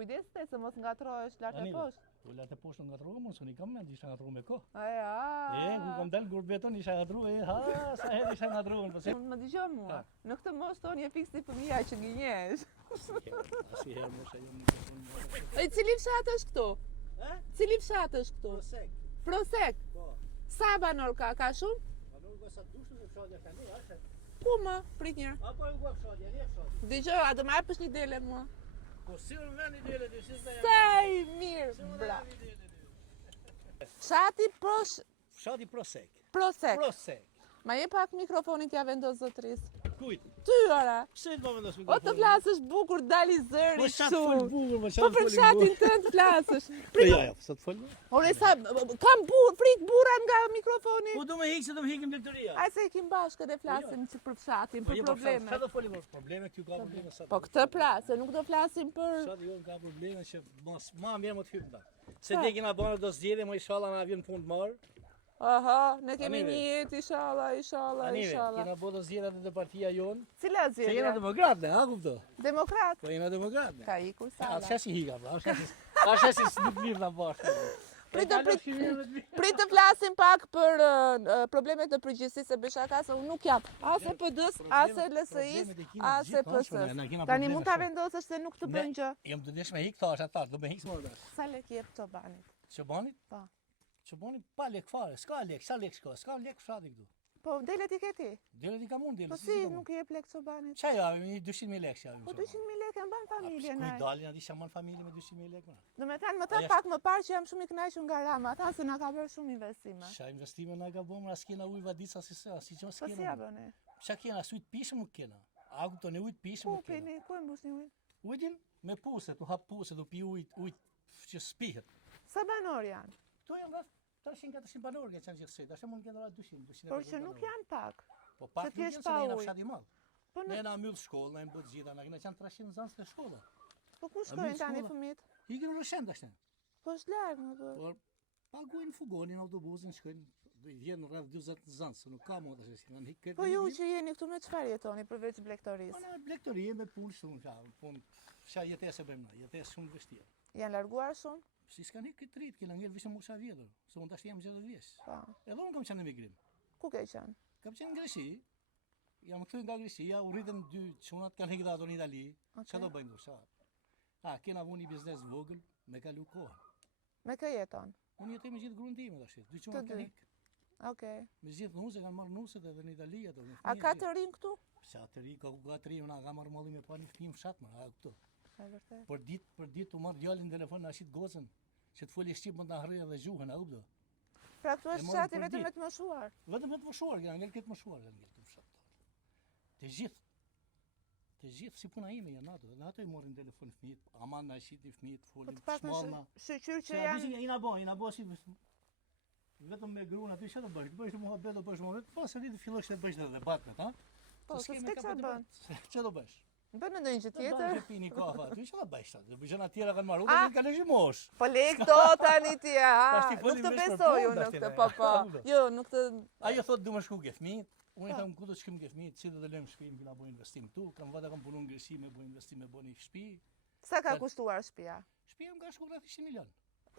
kujdeste se mos ngatrohesh lart e poshtë. Po lart e poshtë ngatrohem, mos unë kam mend isha ngatruar me kohë. Ku kam dal gurbeton isha ngatruar, sa herë isha ngatruar, po se më dëgjoj mua. Në këtë moshë tonë je fiksi fëmia që gënjesh. Asnjëherë mos e jam. E cili fshat është këtu? Cili fshat është këtu? Prosek. Po. Sa banor ka shumë? Banor ka sa dushën e fshatja tani, a? Ku më? Prit një. Apo e gua fshatja, ne fshatja. Dëgjoj, a do më hapësh një dele mua? Po si unë vend një dele ti, si s'ta jam. Sa i mirë, bra. Fshati Fshati Prosek. Prosek. Ma je pak mikrofonin t'ja vendos zotris. Kujt? Ty, ora. Pse të vendos O të flasësh bukur, dali zëri Po çfarë fol bukur, po Po për fshatin tënd flasësh. Ja, sa të fol. Ore sa kam frik burra nga mikrofoni. Po do më hiq se do më hiqim blegtoria. Ai se ikim bashkë dhe flasim për fshatin, për probleme. Çfarë do folim për probleme? Ty ka probleme sa. Po këtë se nuk do flasim për Fshati jon ka probleme që mos ma mirë më të hyjmë. Se ne kena bënë do zgjedhje, më inshallah na vjen punë të marr. Aha, ne kemi një jetë, inshallah. Kena bënë zgjedhjet e partia jon. Cila zgjedhje? Se jena demokrat, a kupto? Demokrat? Po jena demokrat. Ka ikur sa. A çfarë si higa, a çfarë si nuk mirë na bashkë. Prit të flasim pak për problemet në përgjithësi se Beshaka se unë nuk jam as e PD-s, as e LSI-s, as e PS-s. Tani mund ta vendosësh se nuk të bën gjë. Jam të desh me hik thash ata, do me hik s'morë. Sa lek jep çobanit? Çobanit? Po. Çobanit pa lek fare, s'ka lek, sa lek s'ka, s'ka lek fshati këtu. Po delet i ke ti? Delet i kam unë, delet. Po si nuk jep lek çobanit? Çfarë javim, 200.000 lekë javim. Po 200.000 lekë mban familjen ai. Kujt dalin aty që mban familje me 200.000 lekë. Do me thënë, më thën pak më parë që jam shumë i kënaqur nga Rama, thanë se na ka bërë shumë investime. Çfarë investime na ka bërë, as kena ujë vadica si që s'kena. Po si ja bëni? Çfarë kena, as ujë të pishëm nuk kena. A kuptoni ujë të pishëm nuk kena. Ku e mbushni ujin? Ujin me puse, tu hap puse, tu pi ujë që spihet. Sa banor janë? Kto janë rreth 300-400 banorë që janë gjithsej. Tash mund të kenë rreth 200. Por që nuk janë pak. Po pak nuk janë se ne jena fshat i madh. Ne na mbyll shkollën, na mbyll gjitha, na kena qenë 300 nxënës të shkolla. Po ku shkojnë tani fëmijët? Ikin në Roshen tash. Po është larg më po. Por paguajnë fugonin autobusin, shkojnë, vjen rreth 40 nxënës, nuk ka më tash që kanë hikë. Po ju që jeni këtu me çfarë jetoni përveç blegtorisë? Po në blegtori me punë shumë, punë fsha jetesë bëjmë na, jetesë shumë vështirë. Janë larguar shumë? Si s'kan hikë këtë rrit, kena ngel vetëm mosha vjetër, se unë tash jam 60 vjeç. Po. Edhe unë kam qenë në emigrim. Ku ke qenë? Kam qenë në Greqi. Jam kthyer nga Greqia, u rritën 2 çunat kanë hekë ato në Itali. Çfarë do bëjmë do? Kena vënë një biznes vogël me kalu kohë. Me kë jeton? Unë jetoj me gjithë gruan time tash. 2 çunat kanë hekë. Okej. Me gjithë nuse kanë marrë nuset edhe në Itali ato. A ka të rinj këtu? Sa të rinj, ka të rinj, na ka marrë molli me pa një fëmijë fshat më, këtu. Është vërtet. Për ditë u marr djalin në telefon na shit gocën, që të foli shqip mund ta harroj edhe gjuhën, a kupto? Pra këtu është fshati vetëm me të moshuar. Vetëm me të moshuar, janë ngel këtë moshuar kanë ngel këtu fshat. Të gjithë si puna ime janë ato, dhe ato i morrin telefon fëmijët, aman na shitin fëmijët, folin shmallna. Shqyr që janë. Ina bo si vetëm me gruan aty çfarë do bësh? Bësh muhabet do bësh muhabet, pas se ti fillosh të bësh edhe debatet, ha? Po, s'ke çfarë bën. Çfarë do bësh? Bën ndonjë gjë tjetër? Do pini kafe aty, çfarë bësh atë? Do gjëra tjera kanë marrë, unë kanë lësh mosh. Po lek do tani ti, nuk të besoj unë këtë, po. Jo, nuk të. Ajo thotë du më shku ke fëmijët. Unë them ku do të shkojmë ke fëmijët, si do të lëmë shtëpinë, kena bëj investim këtu, kam kam punuar në Greqi me bëj investim me bëni shtëpi. Sa ka kushtuar shtëpia? Shtëpia më ka shkuar rreth 100 milion.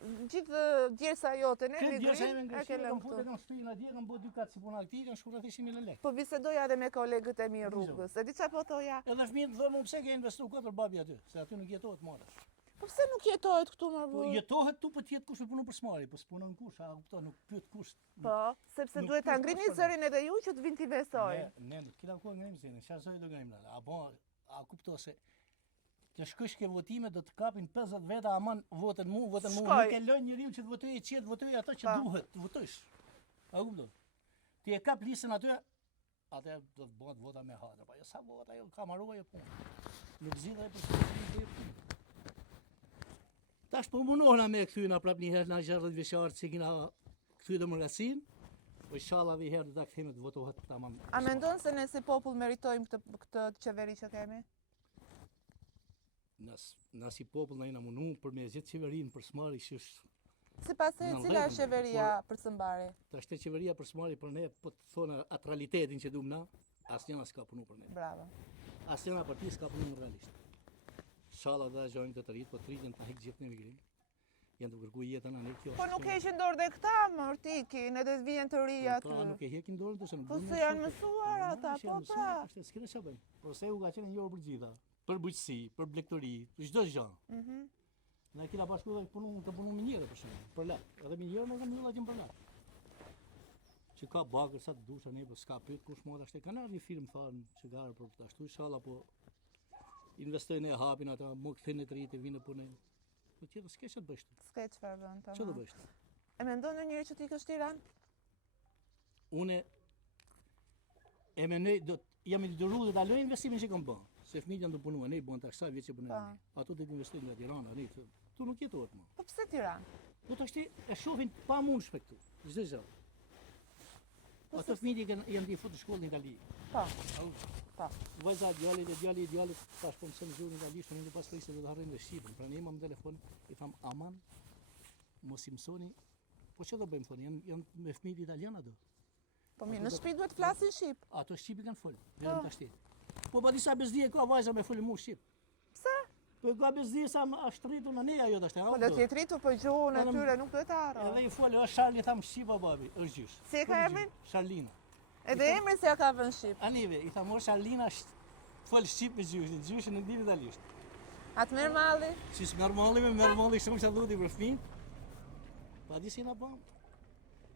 Gjithë djersa jote në emigrim, e ke lënë këtu. Kam shtëpinë atje, kam bërë 2 kat si puna këtij, kanë shkuar rreth 100 milion lekë. Po bisedoja edhe me kolegët e mi rrugës. E di çfarë po thoja? Edhe fëmijët thonë pse ke investuar katër babi aty, se aty nuk jetohet më. Po pse nuk jetohet këtu më Po jetohet tu po të jetë kush me punu për smari, po s'punon kush, a kupton, nuk pyet kush. Po, sepse duhet ta ngrini zërin edhe ju që të vinë t'i besojnë. Ne, kina ku ngrim zërin, çfarë zëri do ngrim la. A kupto se të shkosh ke votime do të kapin 50 veta aman votën mu, nuk e lën njeriu që të votojë qet, votojë ato që duhet të votosh. A kupto? Ti e kap listën aty, atë do të bëhet vota me hadër, po sa vota ajo ka marruar ajo punë. Nuk zgjidhej për tash po munohna me kthyna prap një herë na 60 vjeçar që kena kthy demokracinë. Po inshallah vi herë do ta kthejmë të votohet tamam. A mendon se ne si popull meritojmë këtë qeveri që kemi? Na si popull na jena munu për me zgjedh qeverinë për smari që është. Sipas se cila është qeveria për së mbari? Tash te qeveria për smari për ne po të thonë atë realitetin që duam na, asnjëna s'ka punu për ne. Bravo. Asnjëna parti s'ka punu realisht. Inshallah dhe gjojnë të rritë, po të rritë të hekë gjithë në emigrim. Janë të kërku jetën anë kjo. Po nuk heqin dorë dhe këta më rtikin, edhe të vijen të rria aty. Po nuk e heqin dorën të se nuk Po se janë mësuar ata, po pra. Ashtë s'kene që bëjnë. Por se u ka qenë njërë për gjitha. Për bujqësi, për blektori, për çdo gjë. Ne kina bashku dhe të punu minjere për shumë, për latë. Edhe minjere më kam njëlla për latë. Që ka bakër, sa të dusha ne, po s'ka pyet kush mod ashtë. Kanë ardhur një firmë thanë që garë për të ashtu, inshallah po investojnë e hapin ata, më këthin e të rritë, vinë punë. Po tjetër s'ke që të bëjsh të. S'ke çfarë bën ta. Që të bëjsh të? E mendon ndonjëherë që ti ke Tiranë? Une e menoj, jam i dëruar dhe ta loj investimin që kam bën. Se fëmijët janë të punuar, ne i bën tash sa vjet që punojnë. Ato do të investojnë nga Tirana, ne. Tu nuk jetohet më. Po pse Tiranë? Po tash e shohin pa mundshme këtu. Çdo gjë. Ato fëmijët janë të futur në shkollë në Itali. Po. Po. Vajza djalit tash po mëson gjuhën italisht, unë pas prisë do të harrojnë shqipën. Pra ne jam në telefon, i tham aman mos i mësoni. Po çfarë do bëjmë thonë? Janë me fëmijë italianë ato. Po mirë, në shtëpi duhet flasin shqip. Ato shqipi kanë fol, vetëm tash. Po pa disa bezdije ka vajza me folë mu shqip. Pse? Po ka bezdije sa është rritur në ne ajo tash. Po do të jetë rritur po gjuhën e tyre nuk duhet të harro. Edhe i folë, është Charlie tham shqip o babi, është gjysh. Si e ka emrin? Charlina. Edhe emrin se ja ka vënë shqip. Anive, i tham Charlina fol shqip me gjyshin, gjyshin nuk di italisht. Atë merr malli? Si s'merr malli shumë që dhuti për fëmijë. Pa di si na bëm.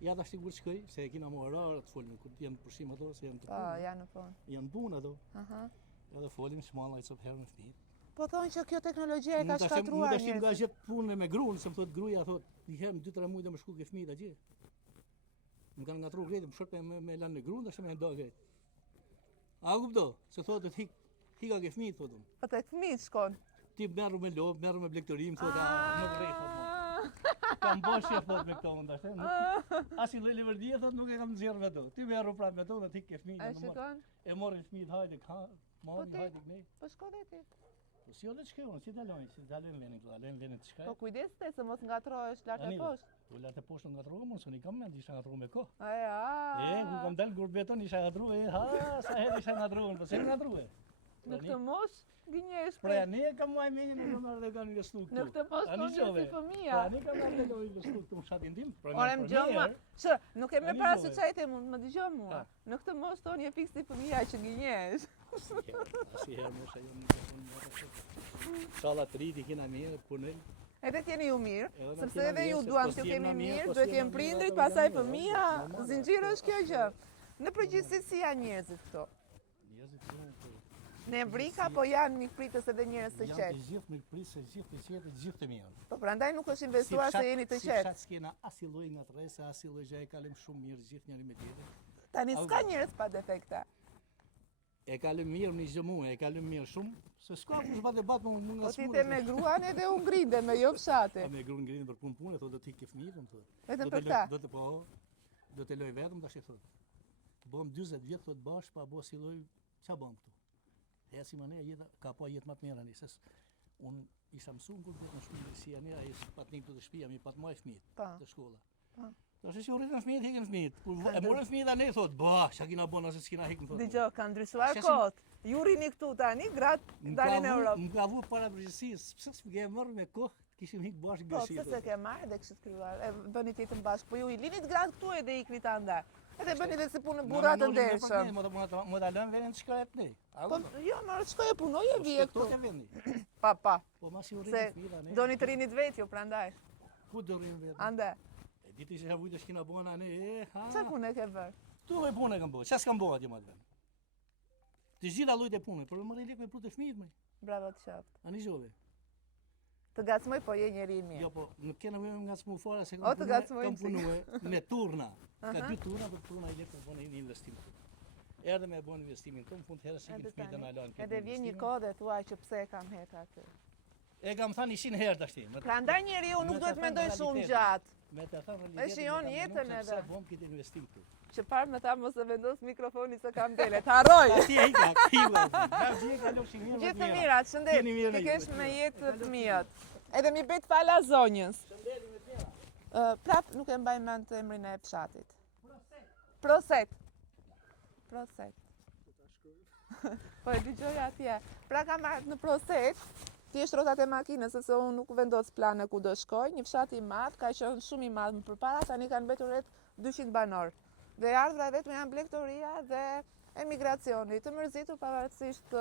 Ja tash kur shkoj, se e kina më orare të folin, kur janë pushim ato, se janë të punë. Po, janë në punë. Janë punë ato. Edhe folim shmalla i herë me fëmijët. Po thonë që kjo teknologjia e ka shkatruar njerëzit. Nuk ka gjetë punën me gruan, se më thot gruaja thot, një herë 2-3 muaj do më shku ke fëmijët atje. Më kanë ngatruar gretë, më short me lanë me gruan, tash më e ndaj gretë. A kupto? Se thotë të hika ke fëmijët thotë. Po tek fëmijët shkon. Ti merru me lop, merru me blektorim, thotë, nuk rrej thotë. Kam boshje thot me këto unë tash. As i lloj livërdia thot nuk e kam nxjerr me to. Ti merru prapë me to dhe ti ke fëmijë në mor. E morrin fëmijët hajde ka, mami hajde ne. Po shko dhe ti. Po si ole shkoj unë, si dalojnë vendin këtu, dalojnë vendin të shkaj. Po kujdes te se mos ngatrohesh lart e poshtë. Po lart e poshtë ngatrohem, mos unë kam mend isha ngatruar me kohë. Ku kam dal gurbeton isha ngatruar, sa herë isha ngatruar, po se ngatruar. Në këtë mosh gënjesh. Pra ne kam muaj menjen në marrë dhe kanë investu këtu. Në këtë mosh po si fëmia. Ne kam marrë dhe investu këtu në shatin tim. Ora më gjoma. Që nuk e më parasysh çajtë mund më dëgjoj mua. Në këtë mosh tonë je fikse si fëmia që gënjesh. Asnjëherë mos ajo nuk. Salla 3 kena mirë punoj. Edhe t'jeni ju mirë, sepse edhe ju duam që kemi mirë, duhet t'jem prindrit, pastaj fëmia, zinxhiri është kjo gjë. Në përgjithësi si janë njerëzit këto? Në Embrika po janë mikpritës edhe njerëz të qetë? Janë të gjithë mikpritës, të gjithë të mirë. Po prandaj nuk është investuar se jeni të qetë. Si fshat s'kena as i lloj ngatrese, as i lloj gjë e kalim shumë mirë gjithë njëri me tjetrin. Tani s'ka njerëz pa defekte. E kalim mirë në çdo muaj, e kalim mirë shumë, se s'ka kush va debat më nga smurë. Po ti te me gruan edhe u ngrinde me jo fshati. Po me gruan ngrinde për punë, thotë do të ikë fëmijët, më thotë. Vetëm për ta. Do të loj vetëm tash e thotë. Bëm 40 vjet thotë bash, pa bë si lloj, ç'a bëm këtu? Eci më ne jeta ka pa jetë më të mirë tani, se un isha mësuar kur vetë në shkollë si ani ai patnik të shtëpia, mi pat më fëmijët të shkolla. Po. Tash si urrën fëmijët, heqën fëmijët. Kur e morën fëmijët tani thotë, "Ba, ç'a kina bën as s'kina heqën thotë." Dgjoj, ka ndryshuar kohët. Ju rini këtu tani, gratë dalin në Europë. Më ka vur para përgjithësisë, pse s'më marrë me kohë, kishim hik bashkë gjëshi. Po, pse s'e ke marrë dhe kishit krijuar, e bëni jetën bashkë, po ju i linit gratë këtu edhe ikni ta ndaj. Edhe bëni dhe si punë burra të ndershëm. Mo ta lëm vendin të shkojë ne. Po jo, më shkoj e punoj e vije këtu. Këtu vendi. Pa. Po mos i urrin fëmijëra ne. Doni të rinit vetë ju prandaj. Ku do rrin vetë? Ande. E ditë se havujtë shkina bona ne, ha. Çfarë punë ke bër? Tu lloj punë kam bërë. Çfarë s'kam bërë atje më atë. Të gjitha llojet e punës, por më rri lek me prutë fëmijët më. Bravo të qoft. Ani jove. Të gacmoj po je njeri i mirë. Jo, po nuk kena më ngacmu fare se kam punuar me turna. Ka 2 turna, do turna i lek të bënë një investim. Erdhe me bën investimin tonë, fund herë sikin fëmijët na lën. Edhe vjen një kohë dhe thua që pse e kam hetë aty. E kam thënë 100 herë tash ti. Prandaj njeriu nuk duhet mendoj shumë gjatë. Me të thënë realitet. E shijon jetën edhe. Sa bëm këtë investim këtu. Që parë me ta mos e vendos mikrofonin se kam dele, të harroj! Ti e ika, gjithë të mirat, shëndet, ti kesh me jetë të fëmijët. Edhe mi bet fala zonjës. Prap nuk e mbaj mend të emrin e fshatit. Proset. Po e dëgjoj atje. Pra kam marrë në Proset, thjesht rrotat e makinës, sepse unë nuk vendos plane ku do shkoj. Një fshat i madh, ka qenë shumë i madh më përpara, tani kanë mbetur rreth 200 banor. Dhe ardhra vetëm janë blegtoria dhe emigracioni. Të mërzitur pavarësisht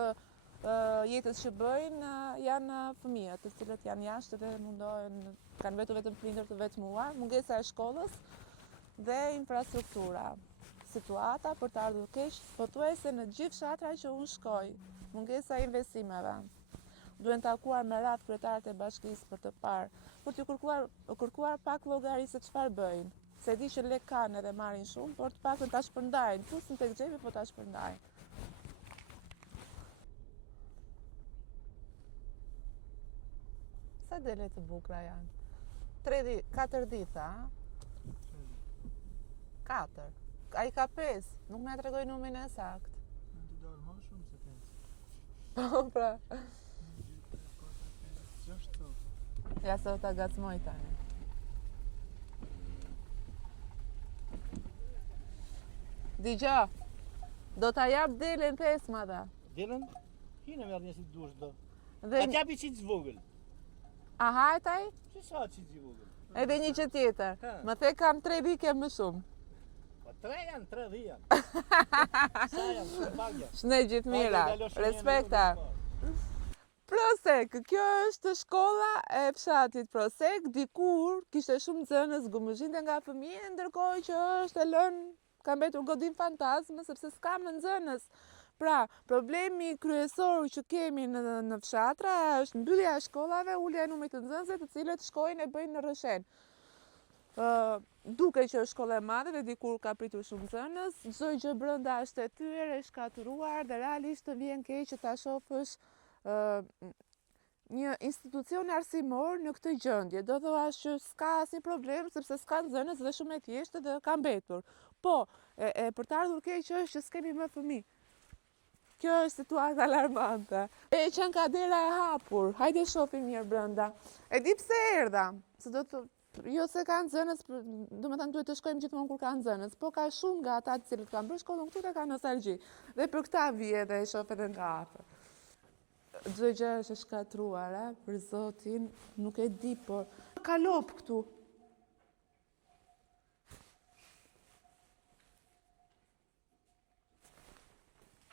jetës që bëjnë, janë fëmijët, të cilët janë jashtë dhe mundohen, kanë vetur vetëm prindër të vetmuar, mungesa e shkollës dhe infrastruktura. Situata për të ardhur keq, pothuajse në gjithë fshatra që unë shkoj, mungesa e investimeve. Duhen takuar me radhë kryetarët e bashkisë për të parë, për të kërkuar pak llogari se çfarë bëjnë. Se di që lek kanë edhe marrin shumë, por të paktën ta shpërndajnë, fusin tek xhepi, po ta shpërndajnë. Sa dele të bukura janë? 4 ditë, a? 4. Ai ka 5, nuk na tregoi numrin e saktë. Në të dalë ma shumë se 5. Po, pra. 6 sot. Ja se ta gacmoj tani. Digjo, do ta jap delën 5 madha. Delën? Hine merr një si dush do. Dhe A t'japi qitë zvogël? a hajtaj? Që sa qitë zvogël? Edhe një që tjetër. Ha. Më the kam 3 rike më shumë. Po 3 janë, 3 dhja. Sa janë, shumë bagja. Shne gjithë mira. Respekta. Prosek, kjo është shkolla e fshatit Prosek. Dikur kishte shumë nxënës, gumëzhinte nga fëmijë, ndërkohë që është e lënë, ka mbetur godin fantazme sepse s'ka më nxënës. Pra, problemi kryesor që kemi në fshatra është mbyllja e shkollave, ulja e numrit të nxënësve të cilët shkojnë e bëjnë në rrëshen. Duke që është shkolla e madhe dhe dikur ka pritur shumë nxënës, çdo gjë brenda është e thyer, e shkatëruar dhe realisht të vjen keq që ta shohësh një institucion arsimor në këtë gjendje. Do thuash që s'ka asnjë problem sepse s'ka nxënës dhe shumë e thjeshtë dhe ka mbetur. Po, për të ardhur keq është që s'kemi më fëmijë. Kjo është situatë alarmante. E qenë ka dera e hapur, hajde shohim mirë brenda. E di pse erdha, se do të jo se ka nxënës, domethënë duhet të shkojmë gjithmonë kur ka nxënës, po ka shumë nga ata të cilët kanë bërë shkollën këtu dhe kanë nostalgji. Dhe për këtë vije dhe e shoh edhe nga afër. Çdo gjë është e shkatruar, për Zotin, nuk e di, por ka lop këtu.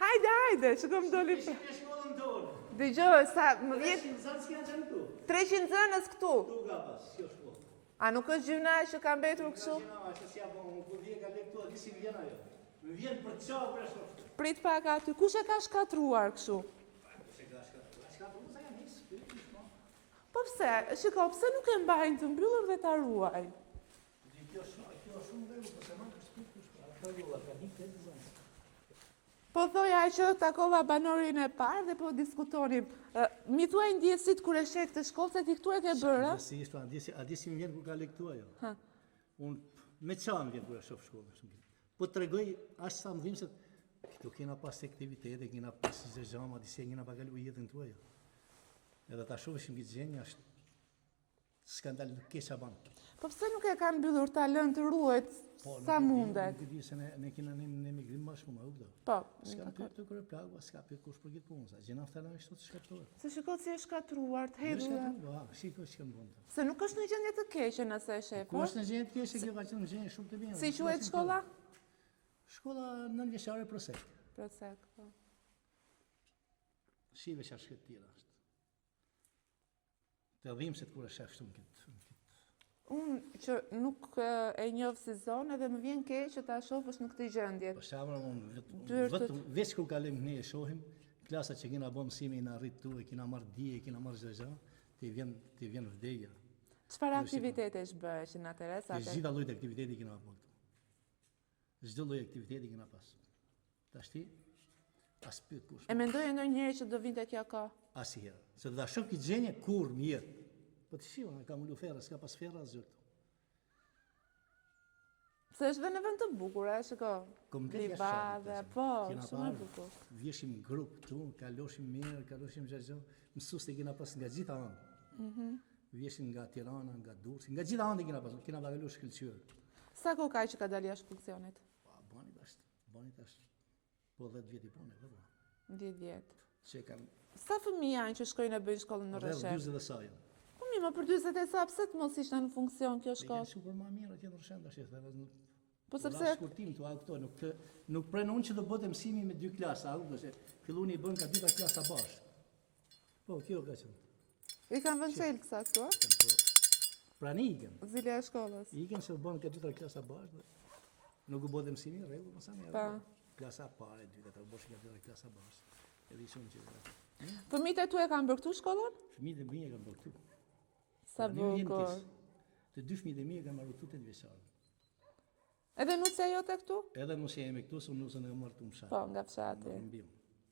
Hajde, shikoj më doli. Në shkollën tonë. Dëgjoj, sa më vjen 300 nxënës që janë këtu. 300 nxënës këtu. Tu ka pas, kjo shkollë. A nuk është gjynaj që ka mbetur kështu? Që s'ja bon, kur vjen ka lek këtu, disi vjen ajo. Më vjen për çau për ashtu. Prit pak aty, kush e ka shkatruar kështu? Shkatruza janë hiç. Po pse, shiko, pse nuk e mbajnë të mbyllur dhe ta ruajnë? Kjo shumë dhe po se më kush ka luar, ka ditë të zonë. Po thoja që takova banorin e parë dhe po diskutonim. Mi thuaj ndjesit kur e shek të shkollë, se ti këtu e ke bërë? Si ishte, a disi më vjen kur ka lek këtu ajo. Ha. Unë me qa më vjen kur e shoh shkollën. Po të tregoj aq sa më dhimbse këtu kena pas aktivitete, kena pas zezama, disi kena pagalu jetën tuaj. Edhe ta shohishim këtë gjendje është skandal keq ban. Po pse nuk e kanë mbyllur ta lënë të ruhet sa mundet? Nuk e di se ne kena në emigrim më shumë, u do. Po. S'ka pyet të kërë plagë, s'ka pyet kush për këtë punë, sa gjena ftalën ashtu të shkatruar. Se shiko si është shkatruar, të hedhur. Shiko që më bëndë. Se nuk është në gjendje të keqe nëse e shef. Ku është në gjendje të keqe, kjo ka qenë në gjendje shumë të mirë. Si quhet shkolla? Shkolla 9 vjeçare Prosek. Prosek, po. Shive që është këtë tjera është. Të dhimbse kur e shef shumë këtë. Unë që nuk e njoh si zonë edhe më vjen keq që ta shohësh në këtë gjendje. Për shembull, unë vetëm veç kur kalojmë ne e shohim, klasa që kena bën mësimi na rrit tu, e kena marr dije, kena marr çdo gjë, ti vjen vdekja. Çfarë aktivitetesh bëheshin atëherë? Çdo lloj aktiviteti kena bën këtu. Çdo lloj aktiviteti kena pas. Tashti as pyet kush. E mendoj ndonjëherë që do vinte kjo kohë? Asnjëherë. Se do ta shoh këtë gjendje kur në jetë. Po të shihon, ka mulu ferra, s'ka pas ferra asgjë këtu. Se është dhe në vend të bukur, shiko. Livade, po, shumë e bukur. Vjeshim grup këtu, kaloshim mirë, kaloshim çdo gjë. Mësuesit kena pas nga gjitha anë. Vjeshim nga Tirana, nga Durrësi, nga gjitha anë kena pagaluar shkëlqyer. Sa kohë ka që ka dalë jashtë funksionit? Bani tash. Po 10 vjet i punë, po. 10 vjet. Që kanë Sa fëmijë janë që shkojnë e bëjnë shkollën në Rreth Rreshend? 40 sa janë. Po mirë, më për 40 e sa, pse të mos ishte në funksion kjo Janë shkollë? super më mirë atje në Rreshend tash, edhe Po sepse shkurtim tu këto, nuk prenon që do bëte mësimi me 2 klasa, se filluni i bën ka 2 klasa bashkë. Po, kjo ka qenë. i kanë vënë çelë kësa këtu, a? Prani ikën. Zilja e shkollës. Ikën se bën ka 2 klasa bashkë. Nuk u bëte mësimi, rregull, mos ani. Pa. Klasa parë, 2 të bosh ka 2 klasa bashkë. Edhe ishun që Fëmijët e tu e kanë bërë këtu shkollën? fëmijët e mi e kanë bërë këtu. Sa Pra, një vjen bukur. tis. Të 2 fëmijët e mi e kanë marrë këtu 8 vjeçar. Edhe nusja jote këtu? Edhe mos jemi këtu, se nusën e marrë të mshat. Po, nga fshati. Mbim.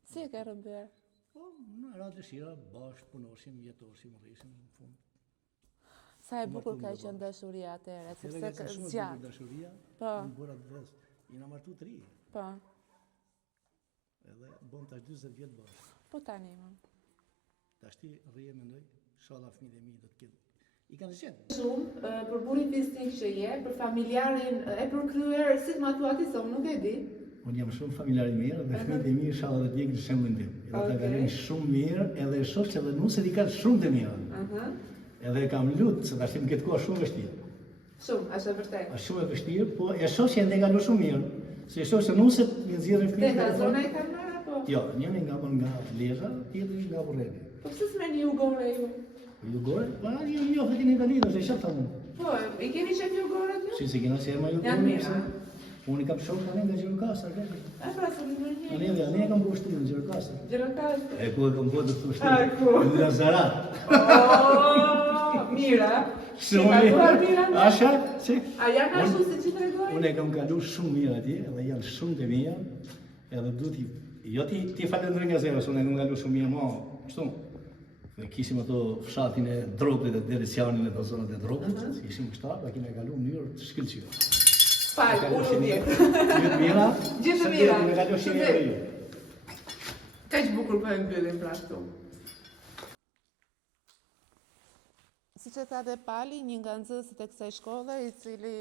Si e ke rëmbyer? Po, në radhë dëshira, bashkë punoshim, jetoshim, rrishim në fund. Sa e bukur ka qenë dashuria atëherë, Edhe sepse ka ka qenë shumë e bukur zgjat. dashuria, Po. në bëra të vës. Jena martu 3, Po, edhe bon tash 40 vjet bashkë. po tani më. Tash ti rrije mendoj, inshallah fëmijët e mi do të ketë. I kanë zgjedhur. Shumë për burin fisnik që je, për familjarin e përkryer, si të matu ati, se unë nuk e di. Unë jam shumë familjar i mirë dhe fëmijët e mi inshallah do të ndjekin shembullin tim. Edhe ta Okej. kalojnë shumë mirë, edhe e shoh që edhe nuset i kanë shumë të mira. Edhe kam lutë se tash më këtë kohë shumë vështirë. Shumë, është e vërtet. Është shumë e vështirë, po e shoh që ende kalon shumë mirë. Se e shoh se nuset i nxjerrin Te fëmijët. nga zona e kanë marrë, apo? Jo, njëri nga Lezhë, tjetri nga Burreni. Po pse s'meni Jugore ju? Jugore? Pa, jo, këtë në Itali, është e shëfta unë. Po, i keni qef Jugore aty? Si se kena se ema Jugore. Janë mirë, a? Unë i kam shokë tani nga Gjirokastër, kështë. E pra, se më një. Ne e kam bërë shtirë në Gjirokastër. Gjirokastër. E ku e kam bërë të të A, shtirë? ku? Në Zarat. Mira. Shumë mira. Asha, që? A janë ashtu si që të regojnë? Unë e kam kalu shumë mirë atje, edhe janë shumë të mirë, edhe du t'i... Jo ti falendroj nga zero, se unë e kam kalu shumë mirë, ma, kështu. Dhe kishim ato fshatin e Dropit e Derecianin e të zonat e Dropit, ishim kështar, dhe kime e kalu në njërë të shkëllqyra. Falë, unë vjetë. Gjithë mira, Gjithë mira. Me kalu shumë mirë dhe ju. Ka që bukur për e mbyllim pra këtu. Si që tha dhe Pali, një nga nxënësit e kësaj shkolle, i cili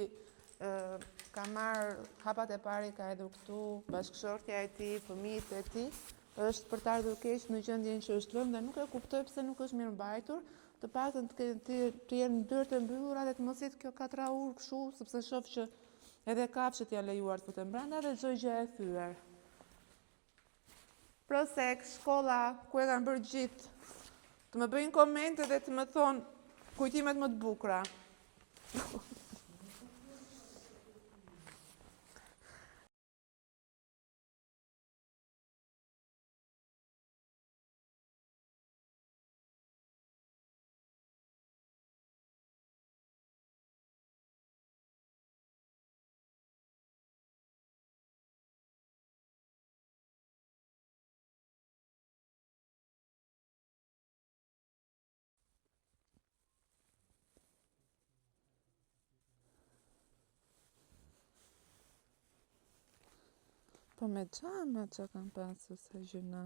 ka marrë hapat e pari, ka eduktu bashkëshortja e tij, fëmijët e tij, është për të ardhur keq në gjendjen që është lënë dhe nuk e kuptoj pse nuk është mirë mbajtur, të paktën të jenë dyert e mbyllura dhe të mos jetë kjo 4 urë kështu, sepse shoh që edhe kafshët janë lejuar të futen brenda dhe çdo gjë e thyer. Prosek, shkolla, ku e kanë bërë gjithë, të më bëjnë komente dhe të më thonë kujtimet më të bukura. Po me gjama që kanë pasur se gjyna.